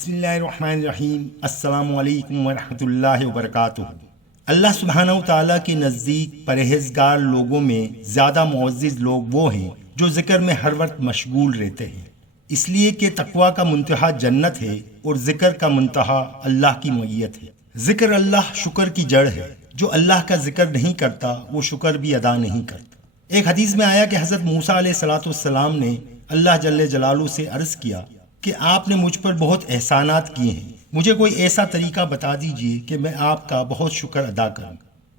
بسم اللہ الرحمن الرحیم۔ السلام علیکم ورحمۃ اللہ وبرکاتہ۔ اللہ سبحانہ و تعالیٰ کے نزدیک پرہیزگار لوگوں میں زیادہ معزز لوگ وہ ہیں جو ذکر میں ہر وقت مشغول رہتے ہیں، اس لیے کہ تقویٰ کا منتہا جنت ہے اور ذکر کا منتہا اللہ کی معیت ہے۔ ذکر اللہ شکر کی جڑ ہے، جو اللہ کا ذکر نہیں کرتا وہ شکر بھی ادا نہیں کرتا۔ ایک حدیث میں آیا کہ حضرت موسیٰ علیہ السلام نے اللہ جل جلالہ سے عرض کیا کہ آپ نے مجھ پر بہت احسانات کیے ہیں، مجھے کوئی ایسا طریقہ بتا دیجیے کہ میں آپ کا بہت شکر ادا کروں۔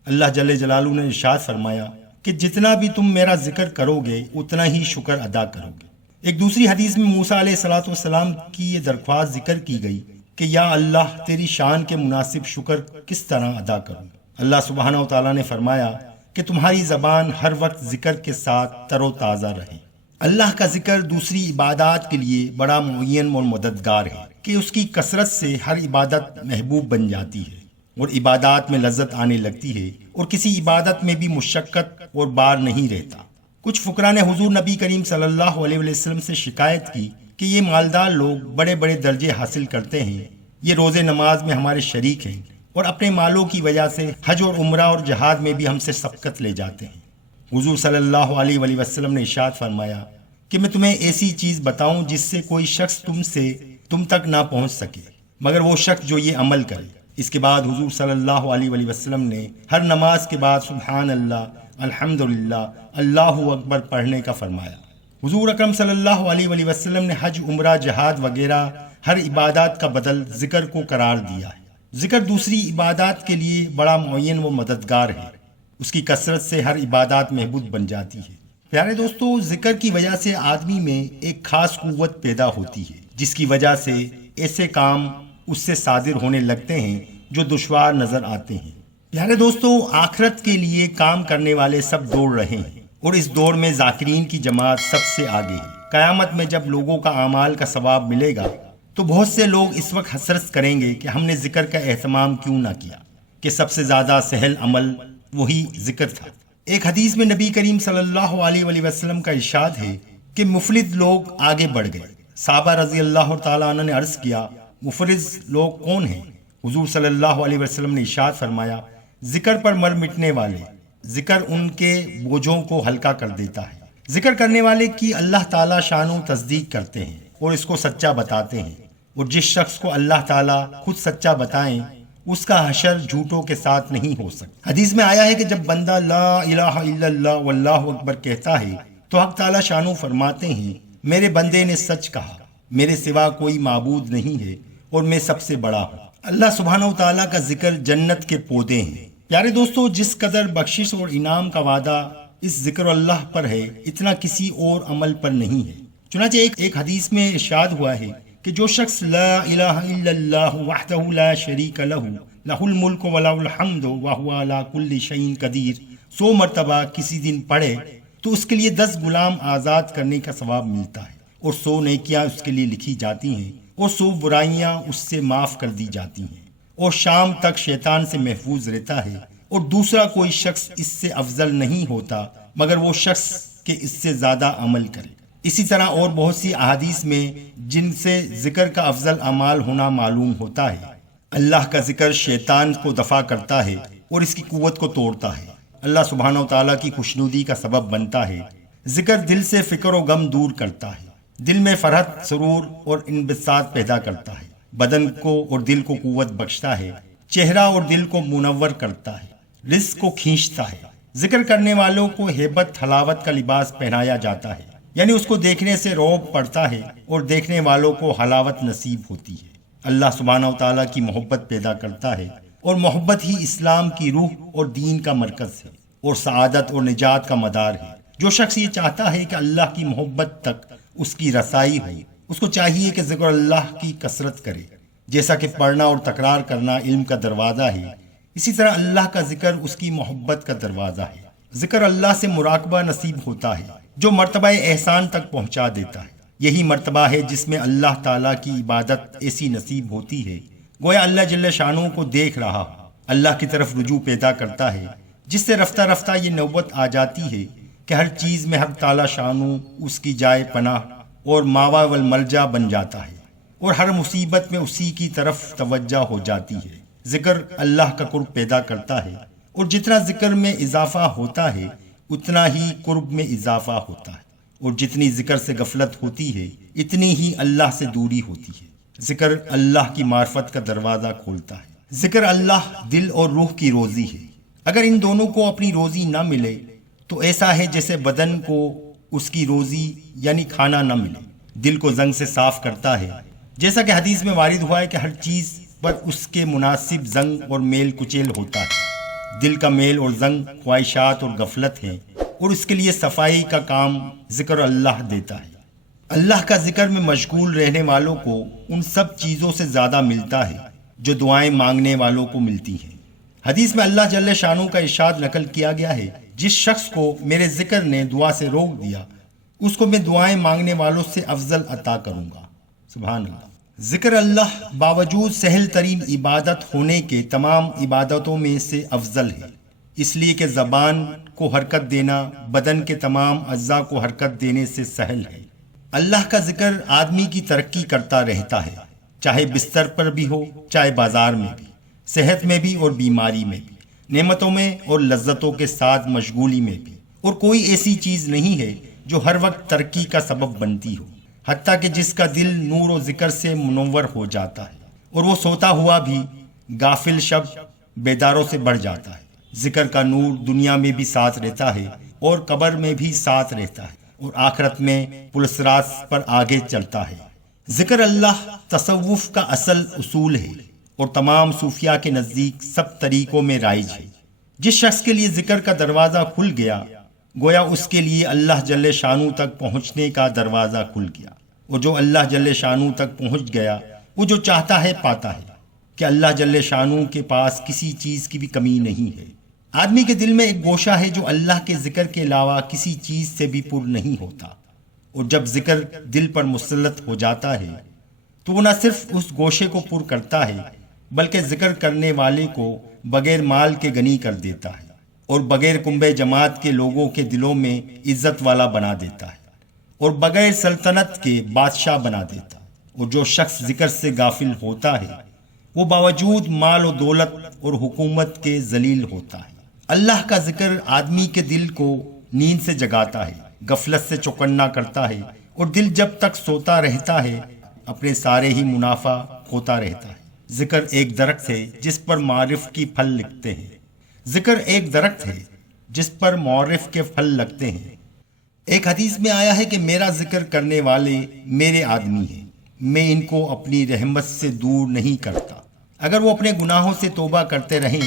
اللہ جل جلالہ نے ارشاد فرمایا کہ جتنا بھی تم میرا ذکر کرو گے اتنا ہی شکر ادا کرو گے۔ ایک دوسری حدیث میں موسیٰ علیہ السلام کی یہ درخواست ذکر کی گئی کہ یا اللہ تیری شان کے مناسب شکر کس طرح ادا کروں۔ اللہ سبحانہ و تعالیٰ نے فرمایا کہ تمہاری زبان ہر وقت ذکر کے ساتھ تر و تازہ رہے۔ اللہ کا ذکر دوسری عبادات کے لیے بڑا معین اور مددگار ہے کہ اس کی کثرت سے ہر عبادت محبوب بن جاتی ہے اور عبادات میں لذت آنے لگتی ہے، اور کسی عبادت میں بھی مشقت اور بار نہیں رہتا۔ کچھ فقراء نے حضور نبی کریم صلی اللہ علیہ وسلم سے شکایت کی کہ یہ مالدار لوگ بڑے بڑے درجے حاصل کرتے ہیں، یہ روزے نماز میں ہمارے شریک ہیں اور اپنے مالوں کی وجہ سے حج اور عمرہ اور جہاد میں بھی ہم سے سبقت لے جاتے ہیں۔ حضور صلی اللہ علیہ وسلم نے ارشاد فرمایا کہ میں تمہیں ایسی چیز بتاؤں جس سے کوئی شخص تم تک نہ پہنچ سکے مگر وہ شخص جو یہ عمل کرے۔ اس کے بعد حضور صلی اللہ علیہ وسلم نے ہر نماز کے بعد سبحان اللہ، الحمدللہ، اللہ اکبر پڑھنے کا فرمایا۔ حضور اکرم صلی اللہ علیہ وسلم نے حج، عمرہ، جہاد وغیرہ ہر عبادات کا بدل ذکر کو قرار دیا ہے۔ ذکر دوسری عبادات کے لیے بڑا معین و مددگار ہے، اس کی کثرت سے ہر عبادات محبوب بن جاتی ہے۔ پیارے دوستو، ذکر کی وجہ سے آدمی میں ایک خاص قوت پیدا ہوتی ہے جس کی وجہ سے ایسے کام اس سے صادر ہونے لگتے ہیں جو دشوار نظر آتے ہیں۔ پیارے دوستو، آخرت کے لیے کام کرنے والے سب دوڑ رہے ہیں اور اس دوڑ میں ذاکرین کی جماعت سب سے آگے ہے۔ قیامت میں جب لوگوں کا اعمال کا ثواب ملے گا تو بہت سے لوگ اس وقت حسرت کریں گے کہ ہم نے ذکر کا اہتمام کیوں نہ کیا، کہ سب سے زیادہ سہل عمل وہی ذکر تھا۔ ایک حدیث میں نبی کریم صلی اللہ علیہ وسلم کا ارشاد ہے کہ مفلس لوگ آگے بڑھ گئے۔ صحابہ رضی اللہ تعالیٰ عنہ نے عرض کیا مفلس لوگ کون ہیں؟ حضور صلی اللہ علیہ وسلم نے ارشاد فرمایا ذکر پر مر مٹنے والے، ذکر ان کے بوجھوں کو ہلکا کر دیتا ہے۔ ذکر کرنے والے کی اللہ تعالیٰ شان و تصدیق کرتے ہیں اور اس کو سچا بتاتے ہیں، اور جس شخص کو اللہ تعالیٰ خود سچا بتائیں اس کا حشر جھوٹوں کے ساتھ نہیں ہو سکتا۔ حدیث میں آیا ہے کہ جب بندہ لا الہ الا اللہ واللہ اکبر کہتا ہے تو حق تعالیٰ شانو فرماتے ہیں میرے بندے نے سچ کہا، میرے سوا کوئی معبود نہیں ہے اور میں سب سے بڑا ہوں۔ اللہ سبحانہ و تعالیٰ کا ذکر جنت کے پودے ہیں۔ پیارے دوستو، جس قدر بخشش اور انعام کا وعدہ اس ذکر اللہ پر ہے اتنا کسی اور عمل پر نہیں ہے۔ چنانچہ ایک حدیث میں ارشاد ہوا ہے کہ جو شخص لا الہ الا اللہ وحدہ لا شریک لہ لہ الملک ولہ الحمد وہو علی کل شیء قدیر 100 مرتبہ کسی دن پڑھے تو اس کے لیے 10 غلام آزاد کرنے کا ثواب ملتا ہے، اور 100 نیکیاں اس کے لیے لکھی جاتی ہیں، اور 100 برائیاں اس سے معاف کر دی جاتی ہیں، اور شام تک شیطان سے محفوظ رہتا ہے، اور دوسرا کوئی شخص اس سے افضل نہیں ہوتا مگر وہ شخص کہ اس سے زیادہ عمل کرے۔ اسی طرح اور بہت سی احادیث میں جن سے ذکر کا افضل اعمال ہونا معلوم ہوتا ہے۔ اللہ کا ذکر شیطان کو دفع کرتا ہے اور اس کی قوت کو توڑتا ہے، اللہ سبحانہ و تعالیٰ کی خوشنودی کا سبب بنتا ہے۔ ذکر دل سے فکر و غم دور کرتا ہے، دل میں فرحت، سرور اور انبساط پیدا کرتا ہے، بدن کو اور دل کو قوت بخشتا ہے، چہرہ اور دل کو منور کرتا ہے، رزق کو کھینچتا ہے۔ ذکر کرنے والوں کو ہیبت حلاوت کا لباس پہنایا جاتا ہے، یعنی اس کو دیکھنے سے رعب پڑتا ہے اور دیکھنے والوں کو حلاوت نصیب ہوتی ہے۔ اللہ سبحانہ و تعالیٰ کی محبت پیدا کرتا ہے، اور محبت ہی اسلام کی روح اور دین کا مرکز ہے اور سعادت اور نجات کا مدار ہے۔ جو شخص یہ چاہتا ہے کہ اللہ کی محبت تک اس کی رسائی ہو، اس کو چاہیے کہ ذکر اللہ کی کثرت کرے۔ جیسا کہ پڑھنا اور تکرار کرنا علم کا دروازہ ہے، اسی طرح اللہ کا ذکر اس کی محبت کا دروازہ ہے۔ ذکر اللہ سے مراقبہ نصیب ہوتا ہے جو مرتبہ احسان تک پہنچا دیتا ہے۔ یہی مرتبہ ہے جس میں اللہ تعالیٰ کی عبادت ایسی نصیب ہوتی ہے گویا اللہ جل شانہ کو دیکھ رہا ہو، اللہ کی طرف رجوع پیدا کرتا ہے، جس سے رفتہ رفتہ یہ نوبت آ جاتی ہے کہ ہر چیز میں حق تعالیٰ شانہ اس کی جائے پناہ اور ماوا والملجا بن جاتا ہے۔ اور ہر مصیبت میں اسی کی طرف توجہ ہو جاتی ہے۔ ذکر اللہ کا قرب پیدا کرتا ہے، اور جتنا ذکر میں اضافہ ہوتا ہے اتنا ہی قرب میں اضافہ ہوتا ہے، اور جتنی ذکر سے غفلت ہوتی ہے اتنی ہی اللہ سے دوری ہوتی ہے۔ ذکر اللہ کی معرفت کا دروازہ کھولتا ہے۔ ذکر اللہ دل اور روح کی روزی ہے۔ اگر ان دونوں کو اپنی روزی نہ ملے تو ایسا ہے جیسے بدن کو اس کی روزی یعنی کھانا نہ ملے۔ دل کو زنگ سے صاف کرتا ہے، جیسا کہ حدیث میں وارد ہوا ہے کہ ہر چیز پر اس کے مناسب زنگ اور میل کچیل ہوتا ہے۔ دل کا میل اور زنگ خواہشات اور غفلت ہیں، اور اس کے لیے صفائی کا کام ذکر اللہ دیتا ہے۔ اللہ کا ذکر میں مشغول رہنے والوں کو ان سب چیزوں سے زیادہ ملتا ہے جو دعائیں مانگنے والوں کو ملتی ہیں۔ حدیث میں اللہ جل شانہ کا ارشاد نقل کیا گیا ہے، جس شخص کو میرے ذکر نے دعا سے روک دیا اس کو میں دعائیں مانگنے والوں سے افضل عطا کروں گا۔ سبحان اللہ۔ ذکر اللہ باوجود سہل ترین عبادت ہونے کے تمام عبادتوں میں سے افضل ہے، اس لیے کہ زبان کو حرکت دینا بدن کے تمام اعضاء کو حرکت دینے سے سہل ہے۔ اللہ کا ذکر آدمی کی ترقی کرتا رہتا ہے، چاہے بستر پر بھی ہو، چاہے بازار میں بھی، صحت میں بھی اور بیماری میں بھی، نعمتوں میں اور لذتوں کے ساتھ مشغولی میں بھی، اور کوئی ایسی چیز نہیں ہے جو ہر وقت ترقی کا سبب بنتی ہو، حتیٰ کہ جس کا دل نور و ذکر سے منور ہو جاتا ہے اور وہ سوتا ہوا بھی غافل شب بیداروں سے بڑھ جاتا ہے۔ ذکر کا نور دنیا میں بھی ساتھ رہتا ہے اور قبر میں بھی ساتھ رہتا ہے، اور آخرت میں پلسرات پر آگے چلتا ہے۔ ذکر اللہ تصوف کا اصل اصول ہے اور تمام صوفیاء کے نزدیک سب طریقوں میں رائج ہے۔ جس شخص کے لیے ذکر کا دروازہ کھل گیا گویا اس کے لیے اللہ جل شانہ تک پہنچنے کا دروازہ کھل گیا، اور جو اللہ جل شانہ تک پہنچ گیا وہ جو چاہتا ہے پاتا ہے، کہ اللہ جل شانہ کے پاس کسی چیز کی بھی کمی نہیں ہے۔ آدمی کے دل میں ایک گوشہ ہے جو اللہ کے ذکر کے علاوہ کسی چیز سے بھی پر نہیں ہوتا، اور جب ذکر دل پر مسلط ہو جاتا ہے تو وہ نہ صرف اس گوشے کو پر کرتا ہے بلکہ ذکر کرنے والے کو بغیر مال کے غنی کر دیتا ہے، اور بغیر کنبے جماعت کے لوگوں کے دلوں میں عزت والا بنا دیتا ہے، اور بغیر سلطنت کے بادشاہ بنا دیتا ہے۔ اور جو شخص ذکر سے غافل ہوتا ہے وہ باوجود مال و دولت اور حکومت کے ذلیل ہوتا ہے۔ اللہ کا ذکر آدمی کے دل کو نیند سے جگاتا ہے، غفلت سے چوکنا کرتا ہے، اور دل جب تک سوتا رہتا ہے اپنے سارے ہی منافع کھوتا رہتا ہے۔ ذکر ایک درخت ہے جس پر معرف کی پھل لگتے ہیں۔ ذکر ایک درخت ہے جس پر معرف کے پھل لگتے ہیں۔ ایک حدیث میں آیا ہے کہ میرا ذکر کرنے والے میرے آدمی ہیں، میں ان کو اپنی رحمت سے دور نہیں کرتا۔ اگر وہ اپنے گناہوں سے توبہ کرتے رہیں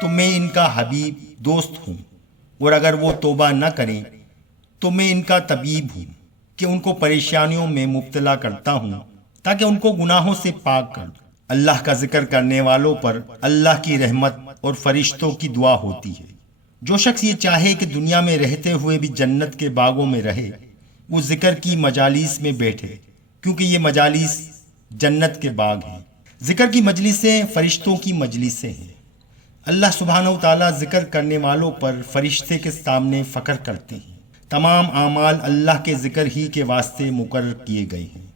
تو میں ان کا حبیب دوست ہوں، اور اگر وہ توبہ نہ کریں تو میں ان کا طبیب ہوں کہ ان کو پریشانیوں میں مبتلا کرتا ہوں تاکہ ان کو گناہوں سے پاک کر دوں۔ اللہ کا ذکر کرنے والوں پر اللہ کی رحمت اور فرشتوں کی دعا ہوتی ہے۔ جو شخص یہ چاہے کہ دنیا میں رہتے ہوئے بھی جنت کے باغوں میں رہے وہ ذکر کی مجالس میں بیٹھے، کیونکہ یہ مجالس جنت کے باغ ہیں۔ ذکر کی مجلسیں فرشتوں کی مجلسیں ہیں۔ اللہ سبحانہ وتعالیٰ ذکر کرنے والوں پر فرشتے کے سامنے فخر کرتے ہیں۔ تمام اعمال اللہ کے ذکر ہی کے واسطے مقرر کیے گئے ہیں۔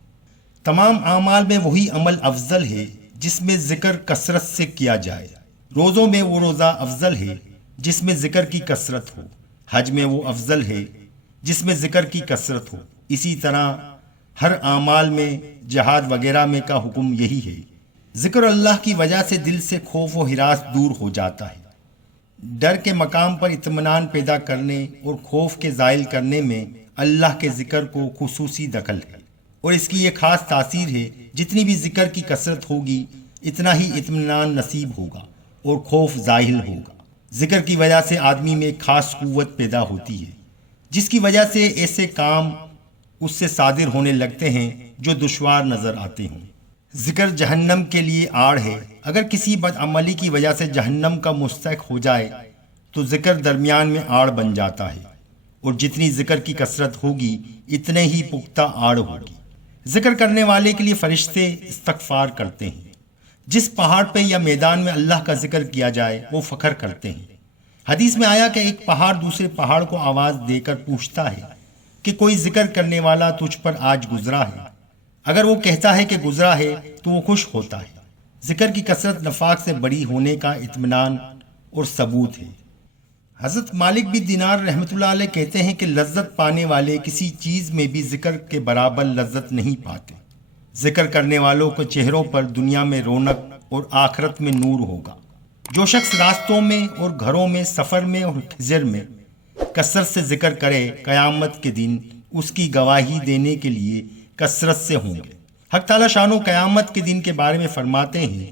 تمام اعمال میں وہی عمل افضل ہے جس میں ذکر کثرت سے کیا جائے۔ روزوں میں وہ روزہ افضل ہے جس میں ذکر کی کثرت ہو، حج میں وہ افضل ہے جس میں ذکر کی کثرت ہو، اسی طرح ہر اعمال میں جہاد وغیرہ میں کا حکم یہی ہے۔ ذکر اللہ کی وجہ سے دل سے خوف و ہراس دور ہو جاتا ہے۔ ڈر کے مقام پر اطمینان پیدا کرنے اور خوف کے زائل کرنے میں اللہ کے ذکر کو خصوصی دخل ہے، اور اس کی یہ خاص تاثیر ہے جتنی بھی ذکر کی کثرت ہوگی اتنا ہی اطمینان نصیب ہوگا اور خوف زائل ہوگا۔ ذکر کی وجہ سے آدمی میں ایک خاص قوت پیدا ہوتی ہے جس کی وجہ سے ایسے کام اس سے صادر ہونے لگتے ہیں جو دشوار نظر آتے ہوں۔ ذکر جہنم کے لیے آڑ ہے۔ اگر کسی بدعملی کی وجہ سے جہنم کا مستحق ہو جائے تو ذکر درمیان میں آڑ بن جاتا ہے، اور جتنی ذکر کی کثرت ہوگی اتنے ہی پختہ آڑ ہوگی۔ ذکر کرنے والے کے لیے فرشتے استغفار کرتے ہیں۔ جس پہاڑ پہ یا میدان میں اللہ کا ذکر کیا جائے وہ فخر کرتے ہیں۔ حدیث میں آیا کہ ایک پہاڑ دوسرے پہاڑ کو آواز دے کر پوچھتا ہے کہ کوئی ذکر کرنے والا تجھ پر آج گزرا ہے؟ اگر وہ کہتا ہے کہ گزرا ہے تو وہ خوش ہوتا ہے۔ ذکر کی کثرت نفاق سے بری ہونے کا اطمینان اور ثبوت ہے۔ حضرت مالک بن دینار رحمۃ اللہ علیہ کہتے ہیں کہ لذت پانے والے کسی چیز میں بھی ذکر کے برابر لذت نہیں پاتے۔ ذکر کرنے والوں کے چہروں پر دنیا میں رونق اور آخرت میں نور ہوگا۔ جو شخص راستوں میں اور گھروں میں، سفر میں اور حجر میں کثرت سے ذکر کرے، قیامت کے دن اس کی گواہی دینے کے لیے کثرت سے ہوں گے۔ حق تعالیٰ شان و قیامت کے دن کے بارے میں فرماتے ہیں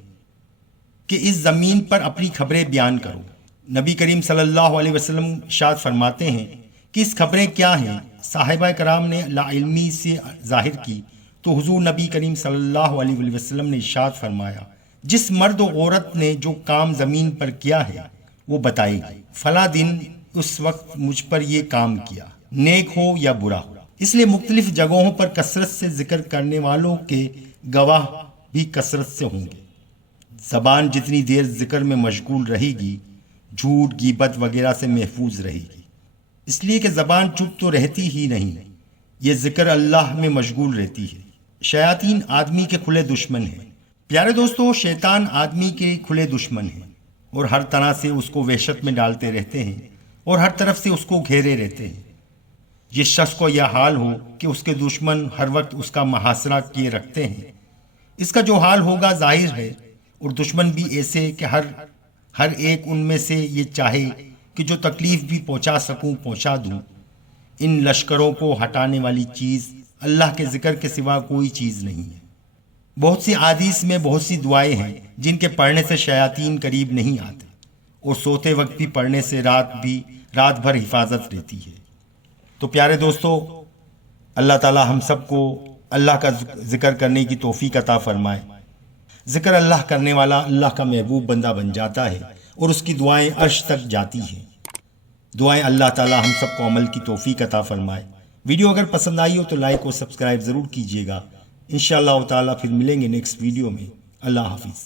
کہ اس زمین پر اپنی خبریں بیان کرو۔ نبی کریم صلی اللہ علیہ وسلم ارشاد فرماتے ہیں کہ اس خبریں کیا ہیں؟ صحابہ کرام نے لا علمی سے ظاہر کی تو حضور نبی کریم صلی اللہ علیہ وسلم نے ارشاد فرمایا، جس مرد و عورت نے جو کام زمین پر کیا ہے وہ بتائے گی، فلاں دن اس وقت مجھ پر یہ کام کیا، نیک ہو یا برا ہو۔ اس لیے مختلف جگہوں پر کثرت سے ذکر کرنے والوں کے گواہ بھی کثرت سے ہوں گے۔ زبان جتنی دیر ذکر میں مشغول رہے گی، جھوٹ، غیبت وغیرہ سے محفوظ رہے گی، اس لیے کہ زبان چپ تو رہتی ہی نہیں، یہ ذکر اللہ میں مشغول رہتی ہے۔ شیاطین آدمی کے کھلے دشمن ہیں۔ پیارے دوستو، شیطان آدمی کے کھلے دشمن ہیں اور ہر طرح سے اس کو وحشت میں ڈالتے رہتے ہیں اور ہر طرف سے اس کو گھیرے رہتے ہیں۔ جس شخص کو یہ حال ہو کہ اس کے دشمن ہر وقت اس کا محاصرہ کیے رکھتے ہیں، اس کا جو حال ہوگا ظاہر ہے، اور دشمن بھی ایسے کہ ہر ایک ان میں سے یہ چاہے کہ جو تکلیف بھی پہنچا سکوں پہنچا دوں۔ ان لشکروں کو ہٹانے والی چیز اللہ کے ذکر کے سوا کوئی چیز نہیں ہے۔ بہت سی احادیث میں بہت سی دعائیں ہیں جن کے پڑھنے سے شیاطین قریب نہیں آتے، اور سوتے وقت بھی پڑھنے سے رات بھر حفاظت رہتی ہے۔ تو پیارے دوستو، اللہ تعالی ہم سب کو اللہ کا ذکر کرنے کی توفیق عطا فرمائے۔ ذکر اللہ کرنے والا اللہ کا محبوب بندہ بن جاتا ہے اور اس کی دعائیں عرش تک جاتی ہیں۔ دعائیں اللہ تعالی ہم سب کو عمل کی توفیق عطا فرمائے۔ ویڈیو اگر پسند آئی ہو تو لائک اور سبسکرائب ضرور کیجیے گا۔ انشاءاللہ تعالی پھر ملیں گے نیکسٹ ویڈیو میں۔ اللہ حافظ۔